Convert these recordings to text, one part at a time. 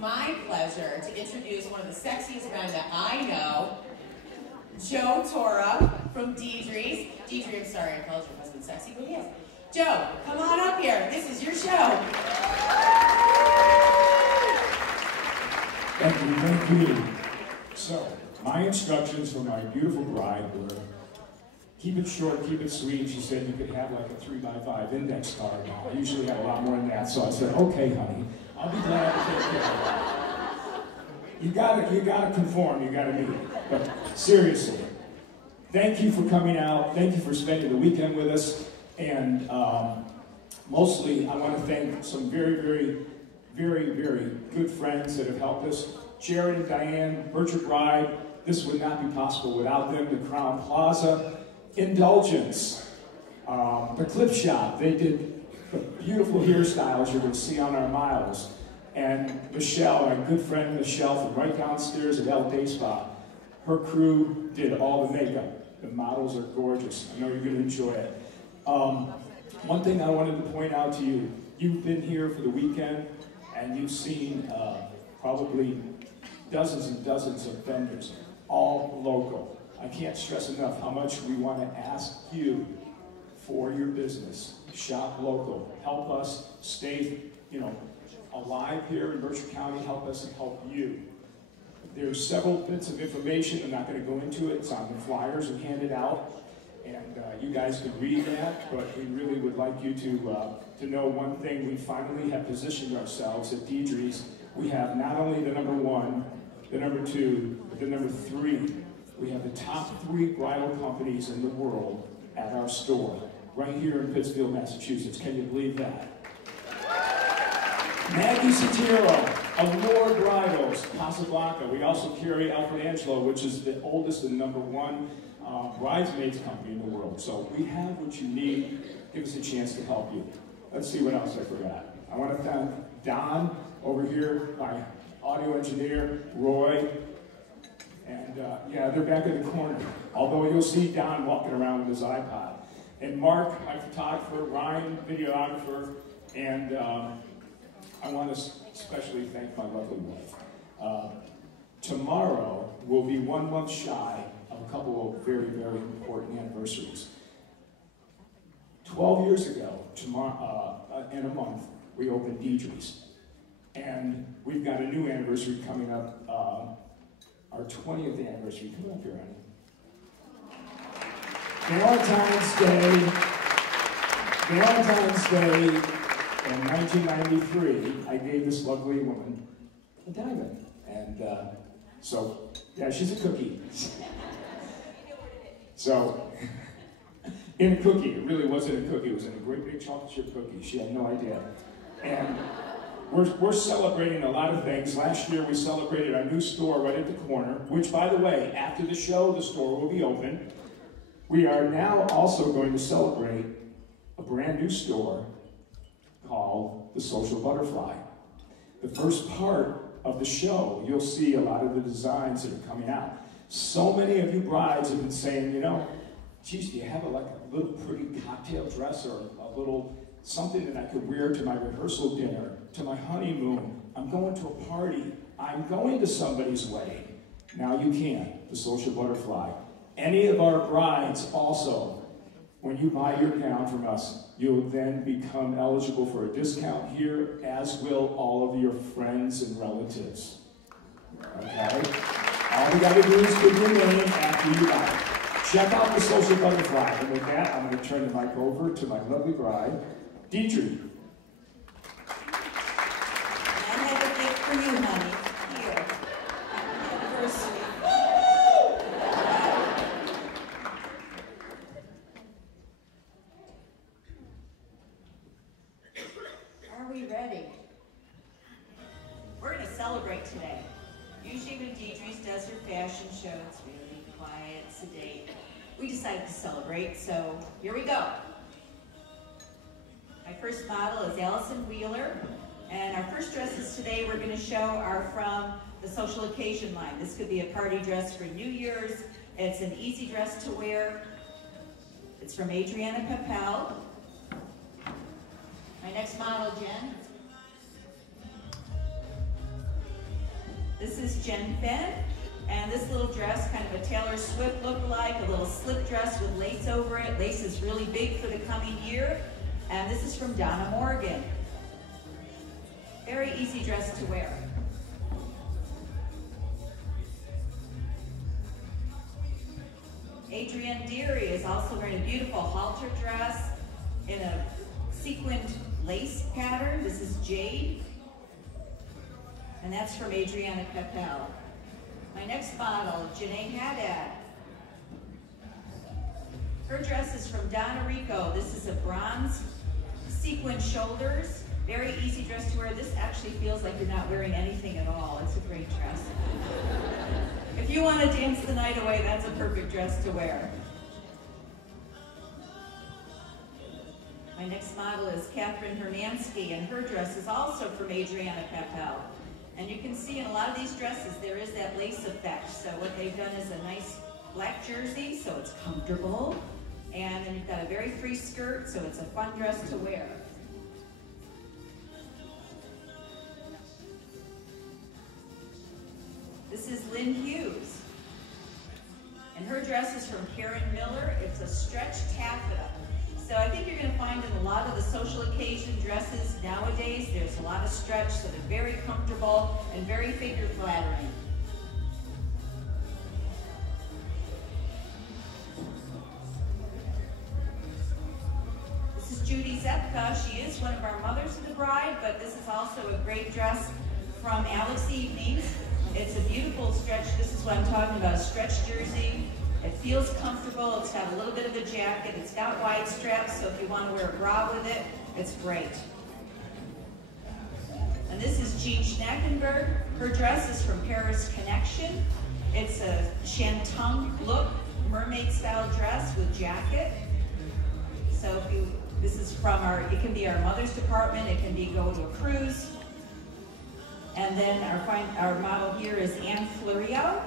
my pleasure to introduce one of the sexiest men that I know, Joe Tora from Deidres. Deidre, I'm sorry I called your husband sexy, but yes. Joe, come on up here. This is your show. Thank you, thank you. So, my instructions for my beautiful bride were, keep it short, keep it sweet. She said you could have like a 3x5 index card. I usually have a lot more than that, so I said, okay, honey, I'll be glad to take care of it. You gotta conform, you gotta meet it. But seriously, thank you for coming out. Thank you for spending the weekend with us. And mostly, I want to thank some very, very, very, very good friends that have helped us. Jared and Diane, Virtual Bride. This would not be possible without them. The Crown Plaza, Indulgence, the Clip Shop. They did the beautiful hairstyles you're going to see on our miles. And Michelle, my good friend Michelle from right downstairs at El Day Spa. Her crew did all the makeup. The models are gorgeous. I know you're going to enjoy it. One thing I wanted to point out to you, you've been here for the weekend and you've seen probably dozens and dozens of vendors, all local. I can't stress enough how much we want to ask you for your business. Shop local. Help us stay, alive here in Mercer County. Help us and help you. There's several bits of information. I'm not going to go into it. It's on the flyers and handed out. And you guys can read that, but we really would like you to know one thing. We finally have positioned ourselves at Deidres. We have not only the number 1, the number 2, but the number 3. We have the top 3 bridal companies in the world at our store, right here in Pittsfield, Massachusetts. Can you believe that? Maggie Sotero, Allure Bridals, Casablanca. We also carry Alfred Angelo, which is the oldest and number 1 bridesmaids company in the world. So we have what you need. Give us a chance to help you. Let's see what else I forgot. I want to thank Don over here, my audio engineer, Roy, and yeah, they're back in the corner. Although you'll see Don walking around with his iPod. And Mark, my photographer, Ryan, videographer, and I want to especially thank my lovely wife. Tomorrow will be 1 month shy of a couple of very, very important anniversaries. 12 years ago, tomorrow, in a month, we opened Deidres. And we've got a new anniversary coming up, our 20th anniversary. Come up here, honey. Valentine's Day in 1993, I gave this lovely woman a diamond. And so, yeah, she's a cookie. So, in a cookie, it really wasn't a cookie, it was in a great big chocolate chip cookie. She had no idea. And we're celebrating a lot of things. Last year we celebrated our new store right at the corner, which, by the way, after the show, the store will be open. We are now also going to celebrate a brand new store called the Social Butterfly. The first part of the show, you'll see a lot of the designs that are coming out. So many of you brides have been saying, geez, do you have a little pretty cocktail dress or a little something that I could wear to my rehearsal dinner, to my honeymoon? I'm going to a party. I'm going to somebody's wedding. Now you can, the Social Butterfly. Any of our brides also, when you buy your gown from us, you'll then become eligible for a discount here, as will all of your friends and relatives. Okay? All you gotta do is put your name after you buy it. Check out the Social Butterfly. And with that, I'm gonna turn the mic over to my lovely bride, Deidre. I have a gift for you, honey. Here. Happy anniversary. Are we ready? We're going to celebrate today. Usually when Deidres does her fashion show, it's really quiet, sedate. We decided to celebrate, so here we go. My first model is Allison Wheeler, and our first dresses today we're going to show are from the Social Occasion line. This could be a party dress for New Year's. It's an easy dress to wear. It's from Adriana Papel. My next model, Jen. This is Jen Fenn, and this little dress, kind of a Taylor Swift look-alike, a little slip dress with lace over it. Lace is really big for the coming year, and this is from Donna Morgan. Very easy dress to wear. Adrienne Deary is also wearing a beautiful halter dress in a sequined lace pattern. This is Jade, and that's from Adriana Capel. My next model, Janae Haddad. Her dress is from Donna Rico. This is a bronze sequin shoulders. Very easy dress to wear. This actually feels like you're not wearing anything at all. It's a great dress. If you want to dance the night away, that's a perfect dress to wear. My next model is Catherine Hermansky, and her dress is also from Adriana Capel. And you can see in a lot of these dresses, there is that lace effect. So what they've done is a nice black jersey, so it's comfortable. And then you've got a very free skirt, so it's a fun dress to wear. This is Lynn Hughes, and her dress is from Karen Miller. It's a stretch taffeta. So I think you're going to find in a lot of the social occasion dresses nowadays, there's a lot of stretch, so they're very comfortable and very figure flattering. This is Judy Zepka. She is one of our mothers of the bride, but this is also a great dress from Alex Evenings. It's a beautiful stretch. This is what I'm talking about, a stretch jersey. It feels comfortable. It's got a little bit of a jacket. It's got wide straps, so if you want to wear a bra with it, it's great. And this is Jean Schnackenberg. Her dress is from Paris Connection. It's a Shantung look, mermaid style dress with jacket. So if you, this is from our, it can be our mother's department, it can be go to a cruise. And then our model here is Anne Florio,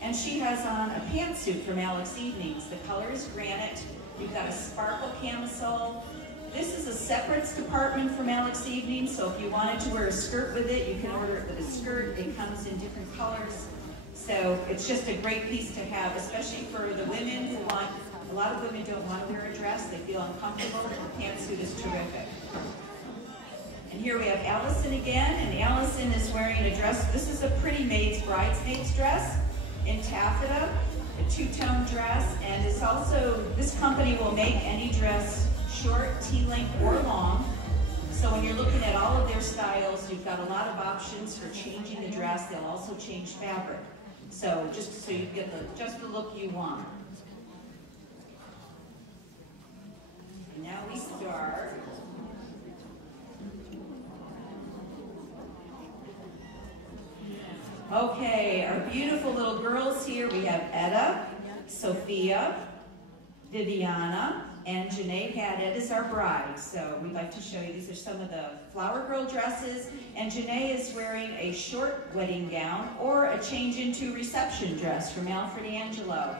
and she has on a pantsuit from Alex Evenings. The color is granite. You've got a sparkle camisole. This is a separates department from Alex Evenings, so if you wanted to wear a skirt with it, you can order it with a skirt. It comes in different colors. So it's just a great piece to have, especially for the women who want, a lot of women don't want to wear a dress. They feel uncomfortable. The pantsuit is terrific. And here we have Allison again, and Allison is wearing a dress. This is a Pretty Maids bridesmaid's dress in taffeta, a two-tone dress, and it's also, this company will make any dress short, T-length, or long. So when you're looking at all of their styles, you've got a lot of options for changing the dress. They'll also change fabric. So just so you get just the look you want. And now we start. Okay, our beautiful little girls here. We have Etta, Sophia, Viviana, and Janae Haddad is our bride. So we'd like to show you, these are some of the flower girl dresses. And Janae is wearing a short wedding gown or a change into reception dress from Alfred Angelo.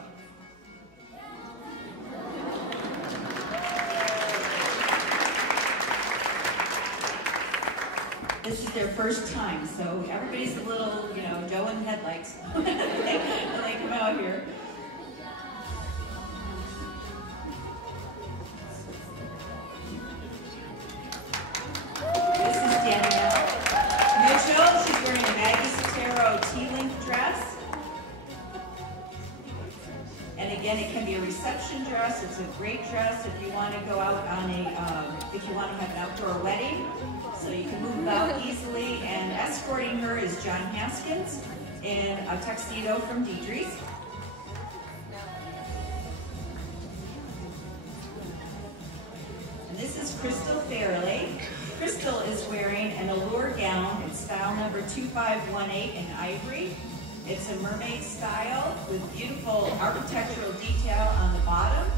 This is their first time, so everybody's a little, you know, doe in the headlights when they come out here. This is Danielle Mitchell. She's wearing a Maggie Sotero tea-length dress. And again, it can be a reception dress. It's a great dress if you want to go out on a, if you want to have an outdoor wedding. So you can move out easily, and escorting her is John Haskins in a tuxedo from Deidres. And this is Crystal Fairley. Crystal is wearing an Allure gown. It's style number 2518 in ivory. It's a mermaid style with beautiful architectural detail on the bottom.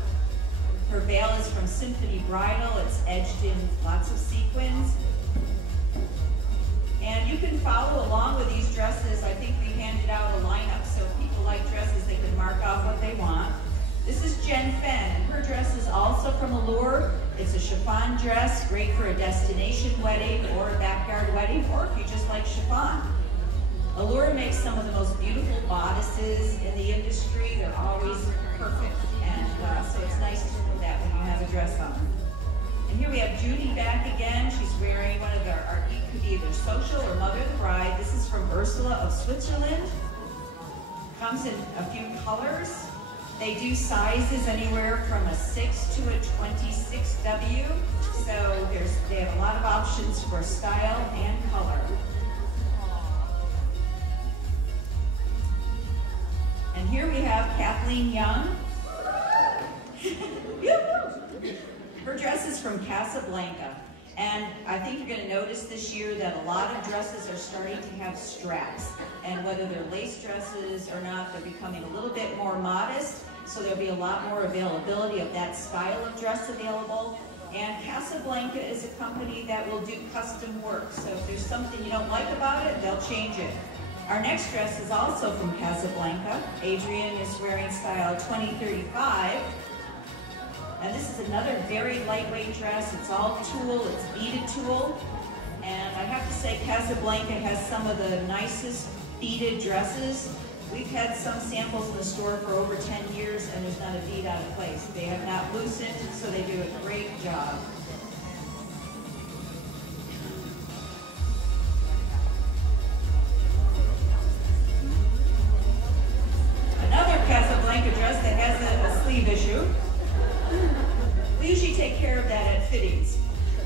Her veil is from Symphony Bridal. It's edged in lots of sequins. And you can follow along with these dresses. I think we handed out a lineup, so if people like dresses, they can mark off what they want. This is Jen Fenn, and her dress is also from Allure. It's a chiffon dress, great for a destination wedding or a backyard wedding, or if you just like chiffon. Allure makes some of the most beautiful bodices in the industry. They're always perfect, and so it's nice to know that when you have a dress on. And here we have Judy back again. She's wearing one of it could be either social or Mother of the Bride. This is from Ursula of Switzerland. Comes in a few colors. They do sizes anywhere from a 6 to a 26W. So they have a lot of options for style and color. And here we have Kathleen Young. Her dress is from Casablanca. And I think you're going to notice this year that a lot of dresses are starting to have straps. And whether they're lace dresses or not, they're becoming a little bit more modest. So there'll be a lot more availability of that style of dress available. And Casablanca is a company that will do custom work. So if there's something you don't like about it, they'll change it. Our next dress is also from Casablanca. Adrienne is wearing style 2035. And this is another very lightweight dress. It's all tulle, it's beaded tulle. And I have to say Casablanca has some of the nicest beaded dresses. We've had some samples in the store for over 10 years and there's not a bead out of place. They have not loosened, so they do a great job. Another Casablanca dress that has a sleeve issue. We usually take care of that at fittings.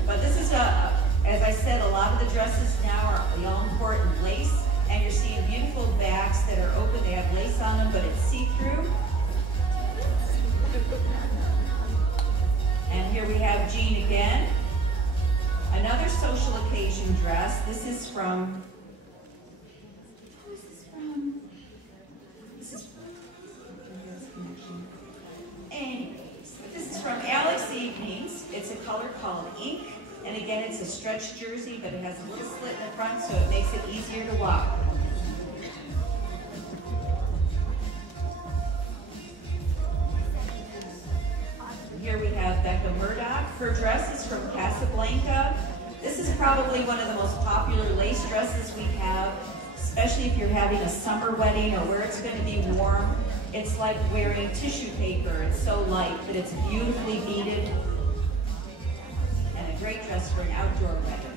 But this is, as I said, a lot of the dresses now are the all-important lace. And you're seeing beautiful backs that are open. They have lace on them, but it's see-through. And here we have Jean again. Another social occasion dress. This is from, who is this from? This is anyways, this is from Alex Evenings. It's a color called Ink. And again, it's a stretch jersey, but it has a little slit in the front, so it makes it easier to walk. Here we have Becca Murdoch. Her dress is from Casablanca. This is probably one of the most popular lace dresses we have, especially if you're having a summer wedding or where it's going to be warm. It's like wearing tissue paper. It's so light, but it's beautifully beaded. Great dress for an outdoor wedding.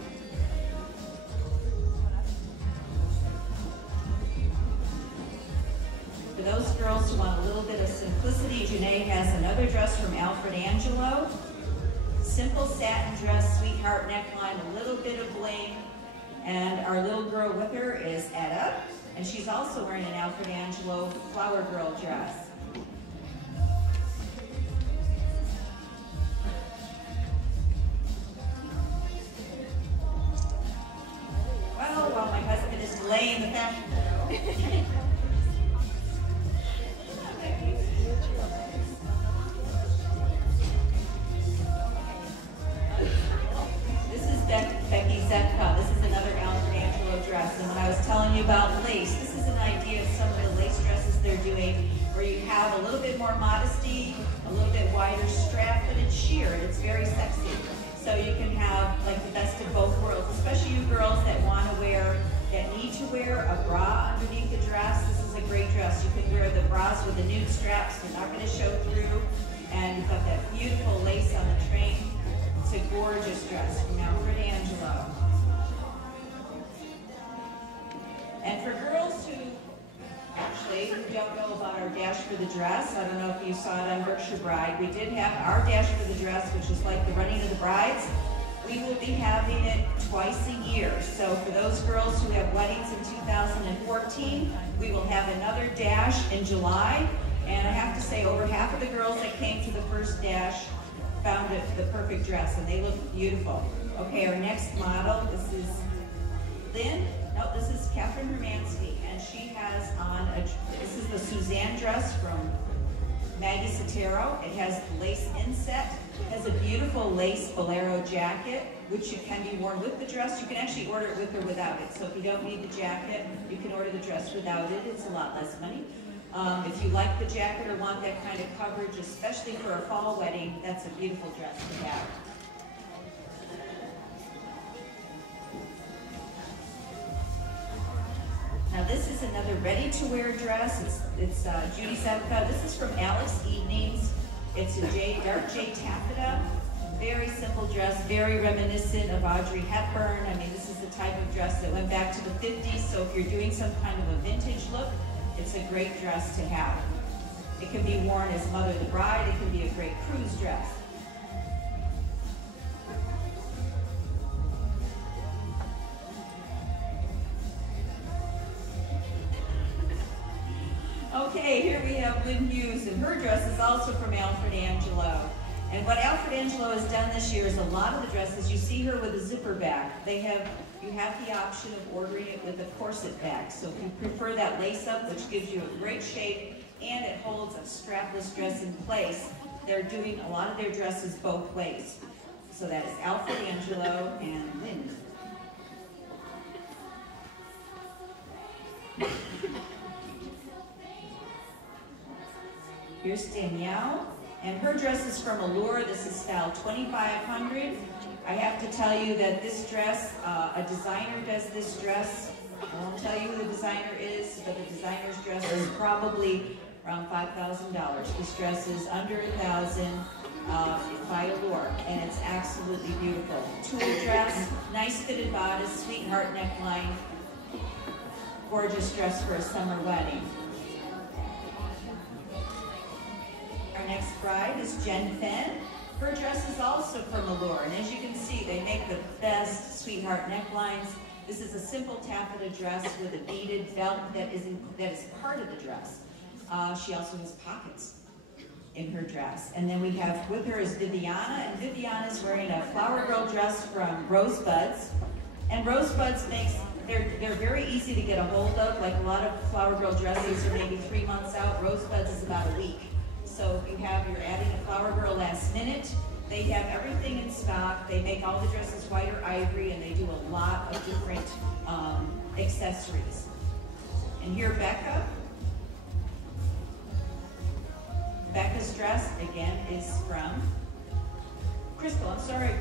For those girls who want a little bit of simplicity, Janae has another dress from Alfred Angelo. Simple satin dress, sweetheart neckline, a little bit of bling. And our little girl with her is Etta, and she's also wearing an Alfred Angelo flower girl dress. While my husband is delaying the fashion show. This is Becky Zetka. This is another Alfred Angelo dress. And when I was telling you about lace, this is an idea of some of the lace dresses they're doing where you have a little bit more modesty, a little bit wider strap, but it's sheer and it's very sexy. So you can have like the best of both worlds, especially you girls that want to wear, that need to wear a bra underneath the dress. This is a great dress. You can wear the bras with the nude straps. They're not going to show through. And you've got that beautiful lace on the train. It's a gorgeous dress from Alfred Angelo. And for girls who don't know about our Dash for the Dress, I don't know if you saw it on Berkshire Bride, we did have our Dash for the Dress, which is like the running of the brides. We will be having it twice a year. So for those girls who have weddings in 2014, we will have another Dash in July. And I have to say, over half of the girls that came to the first Dash found it the perfect dress, and they look beautiful. Okay, our next model, this is Lynn. No, this is Catherine Hermansky, and she has on this is the Suzanne dress from Maggie Sotero. It has lace inset. It has a beautiful lace bolero jacket, which can be worn with the dress. You can actually order it with or without it. So if you don't need the jacket, you can order the dress without it. It's a lot less money. If you like the jacket or want that kind of coverage, especially for a fall wedding, that's a beautiful dress to have. Now This is another ready-to-wear dress. It's Judy Zepka. This is from Alex Evenings. It's a dark jade taffeta. Very simple dress, very reminiscent of Audrey Hepburn. I mean, this is the type of dress that went back to the 50s, so if you're doing some kind of a vintage look, it's a great dress to have. It can be worn as Mother the Bride. It can be a great cruise dress. Okay, here we have Lynn Hughes, and her dress is also from Alfred Angelo. And what Alfred Angelo has done this year is a lot of the dresses, you see her with a zipper back. You have the option of ordering it with a corset back. So if you prefer that lace up, which gives you a great shape, and it holds a strapless dress in place, they're doing a lot of their dresses both ways. So that is Alfred Angelo and Lynn. Here's Danielle, and her dress is from Allure. This is style 2500. I have to tell you that this dress, a designer does this dress. I won't tell you who the designer is, but the designer's dress is probably around $5,000. This dress is under $1,000 by Allure, and it's absolutely beautiful. Tulle dress, nice fitted bodice, sweetheart neckline, gorgeous dress for a summer wedding. Our next bride is Jen Fenn. Her dress is also from Allure, and as you can see, they make the best sweetheart necklines. This is a simple taffeta dress with a beaded belt that is part of the dress. She also has pockets in her dress. And then we have with her is Viviana, and Viviana is wearing a Flower Girl dress from Rosebuds. And Rosebuds they're very easy to get a hold of. Like a lot of Flower Girl dresses are maybe 3 months out. Rosebuds is about a week. So if you're adding a Flower Girl last minute, they have everything in stock. They make all the dresses white or ivory, and they do a lot of different accessories. And here Becca's dress, again, is from Crystal. I'm sorry,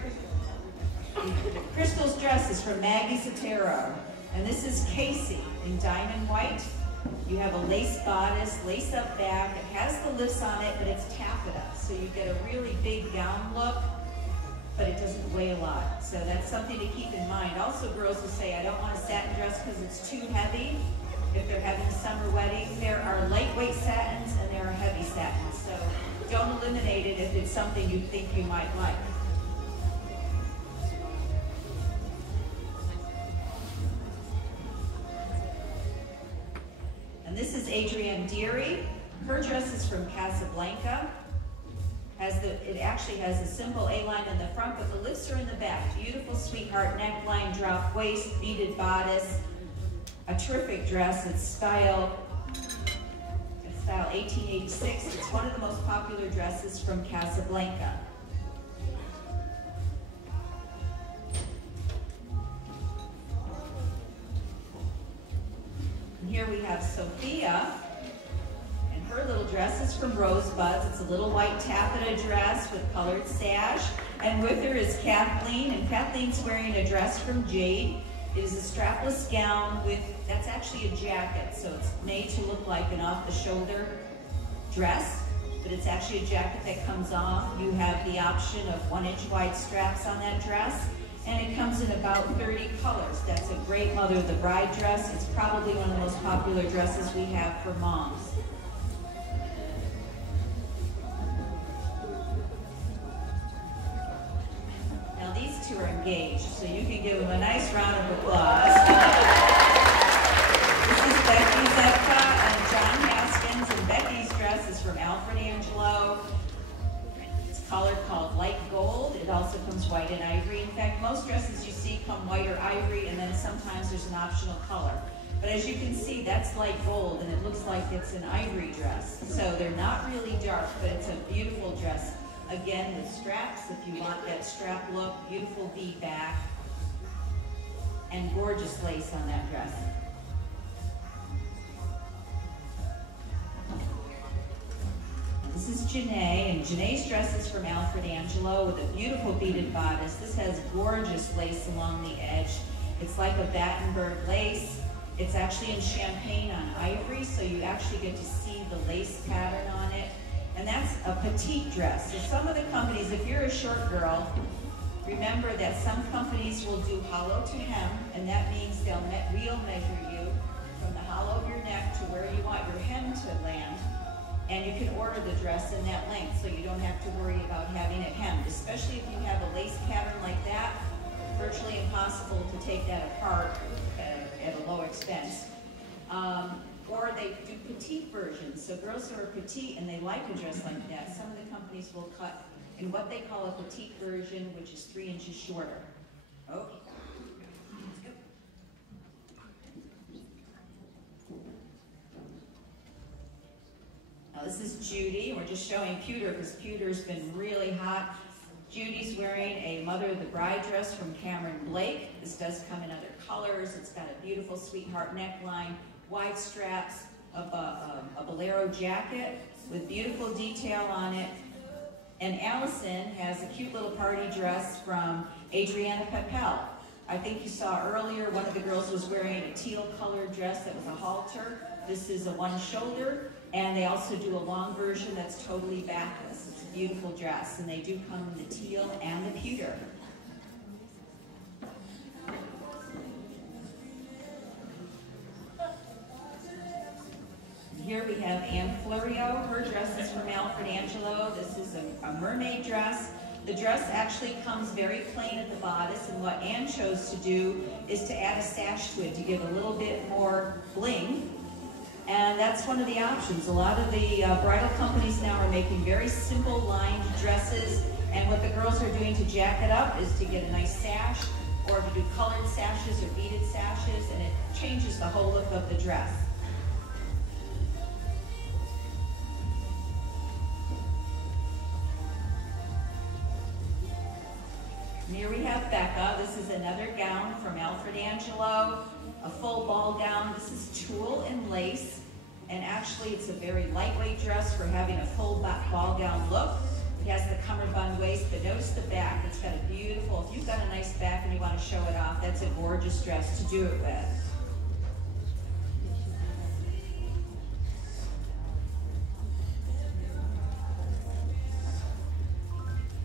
Crystal. Crystal's dress is from Maggie Sotero. And this is Casey in diamond white. You have a lace bodice, lace up back. It has the lifts on it, but it's taffeta. So you get a really big gown look, but it doesn't weigh a lot. So that's something to keep in mind. Also, girls will say, I don't want a satin dress because it's too heavy. If they're having a summer wedding, there are lightweight satins and there are heavy satins. So don't eliminate it if it's something you think you might like. And this is Adrienne Deary. Her dress is from Casablanca. It actually has a simple A-line in the front, but the lifts are in the back. Beautiful sweetheart neckline, drop waist, beaded bodice. A terrific dress. It's style 1886. It's one of the most popular dresses from Casablanca. And here we have Sophia, and her little dress is from Rosebuds. It's a little white taffeta dress with colored sash. And with her is Kathleen, and Kathleen's wearing a dress from Jade. It is a strapless gown that's actually a jacket, so it's made to look like an off-the-shoulder dress, but it's actually a jacket that comes off. You have the option of 1-inch wide straps on that dress, and it comes in about 30 colors. That's a great Mother of the Bride dress. It's probably one of the most popular dresses we have for moms. Now these two are engaged, so you can give them a nice round of applause. This is Becky Zepka and John Haskins, and Becky's dress is from Alfred Angelo. It's colored called light gold. It also comes white and ivory. In fact, most dresses you see come white or ivory, and then sometimes there's an optional color. But as you can see, that's light gold, and it looks like it's an ivory dress. So they're not really dark, but it's a beautiful dress. Again, with straps, if you want that strap look, beautiful V back, and gorgeous lace on that dress. This is Janae, and Janae's dress is from Alfred Angelo with a beautiful beaded bodice. This has gorgeous lace along the edge. It's like a Battenberg lace. It's actually actually in champagne on ivory, so you actually get to see the lace pattern on it. And that's a petite dress. So some of the companies, if you're a short girl, remember that some companies will do hollow to hem, and that means they'll real measure you from the hollow of your neck to where you want your hem to land. And you can order the dress in that length, so you don't have to worry about having it hemmed, especially if you have a lace pattern like that. Virtually impossible to take that apart at a low expense. Or they do petite versions. So girls who are petite and they like a dress like that, some of the companies will cut in what they call a petite version, which is 3 inches shorter. Okay. Now this is Judy. We're just showing pewter because pewter's been really hot. Judy's wearing a Mother of the Bride dress from Cameron Blake. This does come in other colors. It's got a beautiful sweetheart neckline, wide straps, a bolero jacket with beautiful detail on it. And Allison has a cute little party dress from Adriana Papel. I think you saw earlier one of the girls was wearing a teal colored dress that was a halter. This is a one shoulder, and they also do a long version that's totally backless. It's a beautiful dress, and they do come in the teal and the pewter. Here we have Anne Florio. Her dress is from Alfred Angelo. This is a mermaid dress. The dress actually comes very plain at the bodice, and what Anne chose to do is to add a sash to it to give a little bit more bling. And that's one of the options. A lot of the bridal companies now are making very simple lined dresses, and what the girls are doing to jack it up is to get a nice sash, or to do colored sashes or beaded sashes, and it changes the whole look of the dress. And here we have Becca. This is another gown from Alfred Angelo, a full ball gown. This is tulle and lace, and actually it's a very lightweight dress for having a full ball gown look. It has the cummerbund waist, but notice the back. It's got a beautiful, if you've got a nice back and you want to show it off, that's a gorgeous dress to do it with.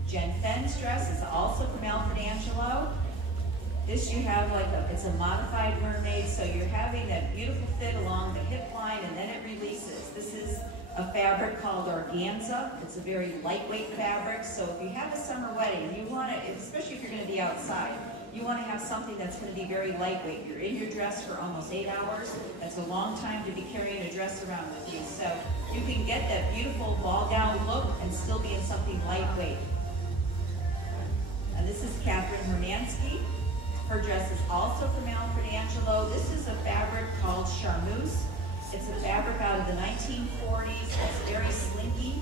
Jen Fenn's dress is also from Alfred Angelo. This you have like it's a modified mermaid, so you're having that beautiful fit along the hip line and then it releases. This is a fabric called organza. It's a very lightweight fabric, so if you have a summer wedding, you want to, especially if you're going to be outside, you want to have something that's going to be very lightweight. You're in your dress for almost 8 hours. That's a long time to be carrying a dress around with you. So you can get that beautiful ball gown look and still be in something lightweight. And this is Catherine Hermansky. Her dress is also from Alfred Angelo. This is a fabric called charmeuse. It's a fabric out of the 1940s. It's very slinky.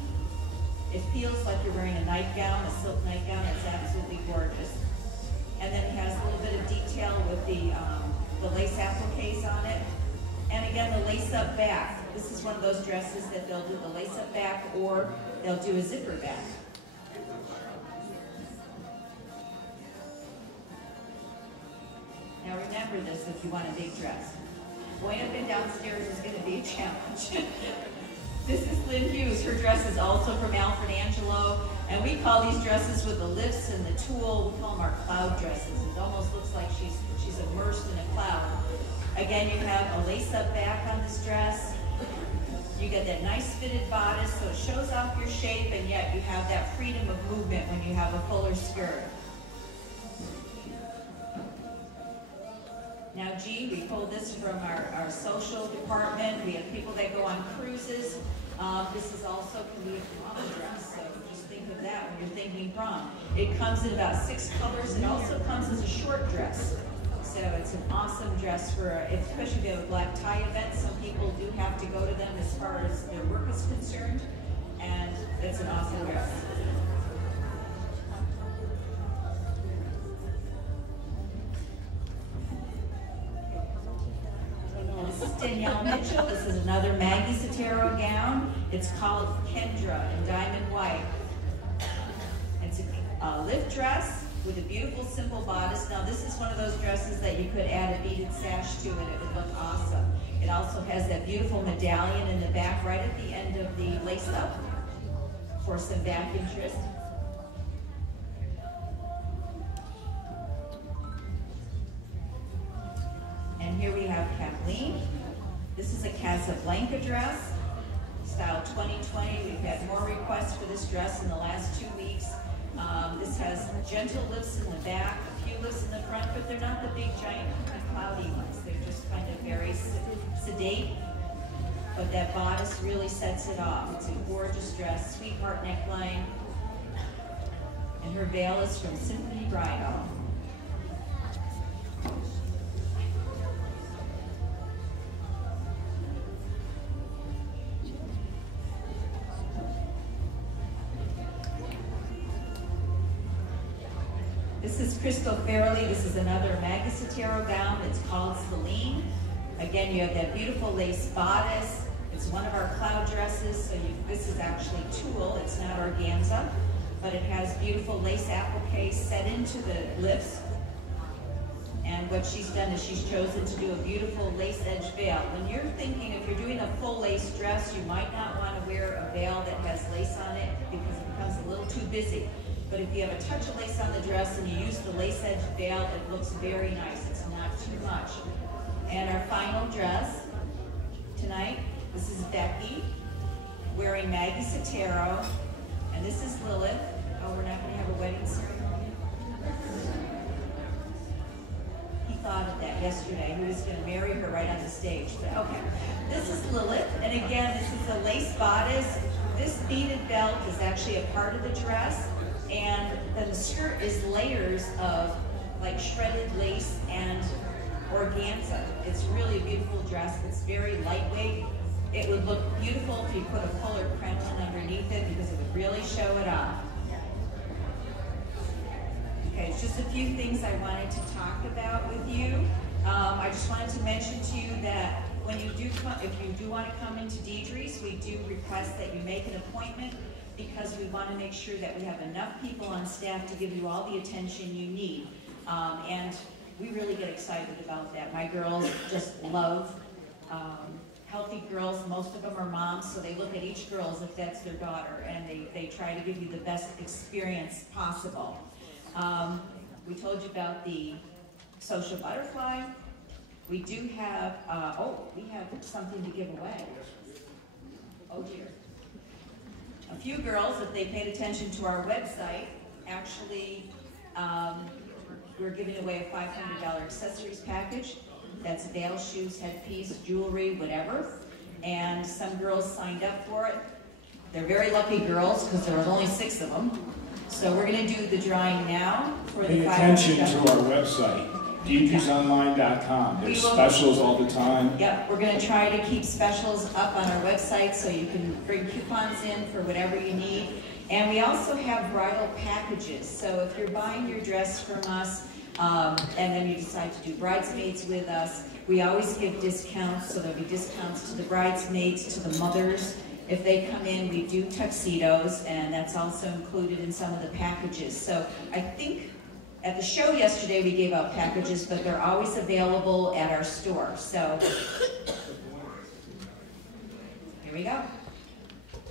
It feels like you're wearing a nightgown, a silk nightgown. It's absolutely gorgeous. And then it has a little bit of detail with the lace appliques on it. And again, the lace-up back. This is one of those dresses that they'll do the lace-up back or they'll do a zipper back. Now remember this if you want a big dress. Going up and downstairs is going to be a challenge. This is Lynn Hughes. Her dress is also from Alfred Angelo. And we call these dresses with the lifts and the tulle, we call them our cloud dresses. It almost looks like she's immersed in a cloud. Again, you have a lace-up back on this dress. You get that nice fitted bodice, so it shows off your shape, and yet you have that freedom of movement when you have a fuller skirt. Now, G, we pulled this from our social department. We have people that go on cruises. This is also can be a prom dress, so just think of that when you're thinking prom. It comes in about 6 colors. It also comes as a short dress. So it's an awesome dress for, especially if you have a black tie event. Some people do have to go to them as far as their work is concerned, and it's an awesome dress. This is Danielle Mitchell. This is another Maggie Sotero gown. It's called Kendra in diamond white. It's a lift dress with a beautiful simple bodice. Now this is one of those dresses that you could add a beaded sash to and it would look awesome. also has that beautiful medallion in the back right at the end of the lace-up for some back interest. And here we have Kathleen. This is a Casablanca dress, style 2020. We've had more requests for this dress in the last 2 weeks. This has gentle lifts in the back, a few lifts in the front, but they're not the big, giant, kind of cloudy ones. They're just kind of very sedate, but that bodice really sets it off. It's a gorgeous dress, sweetheart neckline, and her veil is from Symphony Bridal. This is Crystal Fairley. This is another Magasitero gown. It's called Celine. Again, you have that beautiful lace bodice. It's one of our cloud dresses, so this is actually tulle. It's not organza, but it has beautiful lace applique set into the lips. And what she's done is she's chosen to do a beautiful lace edge veil. When you're thinking, if you're doing a full lace dress, you might not want to wear a veil that has lace on it because it becomes a little too busy. But if you have a touch of lace on the dress and you use the lace edge veil, it looks very nice. It's not too much. And our final dress tonight, this is Becky wearing Magasitero, and this is Lilith. Oh, we're not going to have a wedding ceremony? He thought of that yesterday. He was going to marry her right on the stage. But okay, this is Lilith, and again, this is a lace bodice. This beaded belt is actually a part of the dress. And then the skirt is layers of like shredded lace and organza. It's really a beautiful dress. It's very lightweight. It would look beautiful if you put a fuller crinoline underneath it because it would really show it off. Okay, it's just a few things I wanted to talk about with you. I just wanted to mention to you that when you do come, if you do want to come into Deidres, we do request that you make an appointment, because we want to make sure that we have enough people on staff to give you all the attention you need. And we really get excited about that. My girls just love healthy girls. Most of them are moms, so they look at each girl as if that's their daughter, and they try to give you the best experience possible. We told you about the social butterfly. We do have, we have something to give away. Oh dear. A few girls, if they paid attention to our website, actually, we're giving away a $500 accessories package. That's veil, shoes, headpiece, jewelry, whatever. And some girls signed up for it. They're very lucky girls because there was only 6 of them. So we're going to do the drawing now for the $500. Pay attention to our website, deidresonline.com. There's specials all the time. Yep, we're going to try to keep specials up on our website so you can bring coupons in for whatever you need. And we also have bridal packages. So if you're buying your dress from us and then you decide to do bridesmaids with us, we always give discounts. So there'll be discounts to the bridesmaids, to the mothers. If they come in, we do tuxedos, and that's also included in some of the packages. So I think at the show yesterday, we gave out packages, but they're always available at our store. So here we go.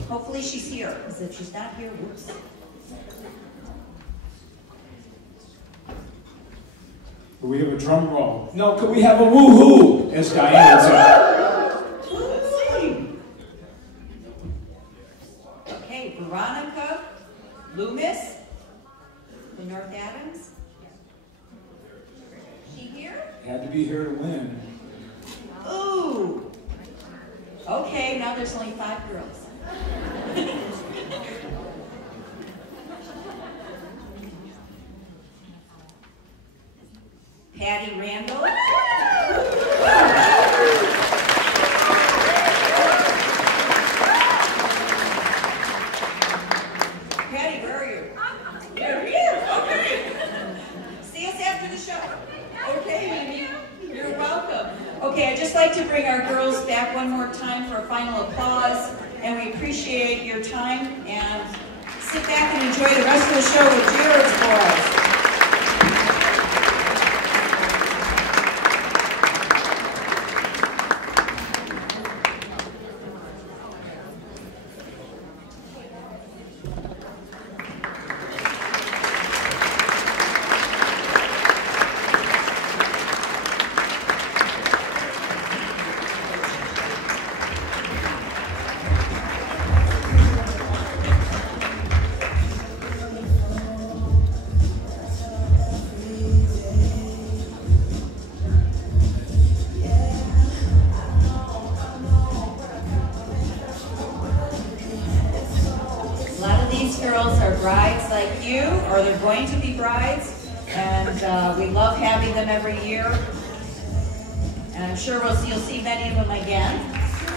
Hopefully she's here, because if she's not here, whoops. Can we have a drum roll? No, can we have a woohoo, as Diane said? Okay, Veronica Loomis from North Adams. She here? Had to be here to win. Ooh. Okay, now there's only 5 girls. Patty Randall. Patty, where are you? You're here. Okay. See us after the show. Okay, you're welcome. Okay, I'd just like to bring our girls back one more time for a final applause, and we appreciate your time, and sit back and enjoy the rest of the show with Deidres for us. or they're going to be brides, and we love having them every year. And I'm sure you'll see many of them again.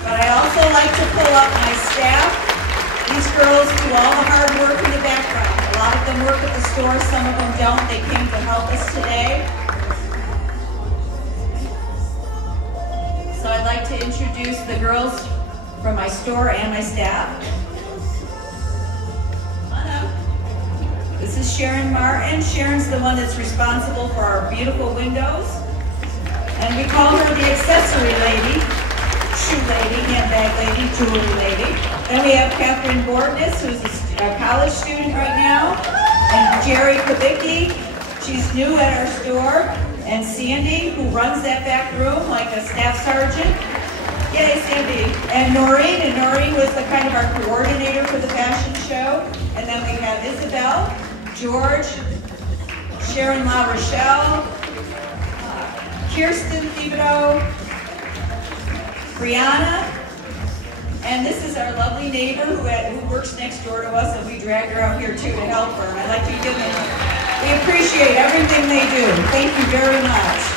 But I also like to pull up my staff. These girls do all the hard work in the background. A lot of them work at the store, some of them don't. They came to help us today. So I'd like to introduce the girls from my store and my staff. Come on up. This is Sharon Martin. Sharon's the one that's responsible for our beautiful windows. And we call her the accessory lady, shoe lady, handbag lady, jewelry lady. Then we have Catherine Bordness, who's a college student right now. And Jerry Kubicki, she's new at our store. And Sandy, who runs that back room like a staff sergeant. Yay, Sandy. And Noreen was the kind of our coordinator for the fashion show. And then we have Isabel, George, Sharon La Rochelle, Kirsten Thibodeau, Brianna, and this is our lovely neighbor who works next door to us, and we dragged her out here too to help her. And I'd like to give them, we appreciate everything they do. Thank you very much.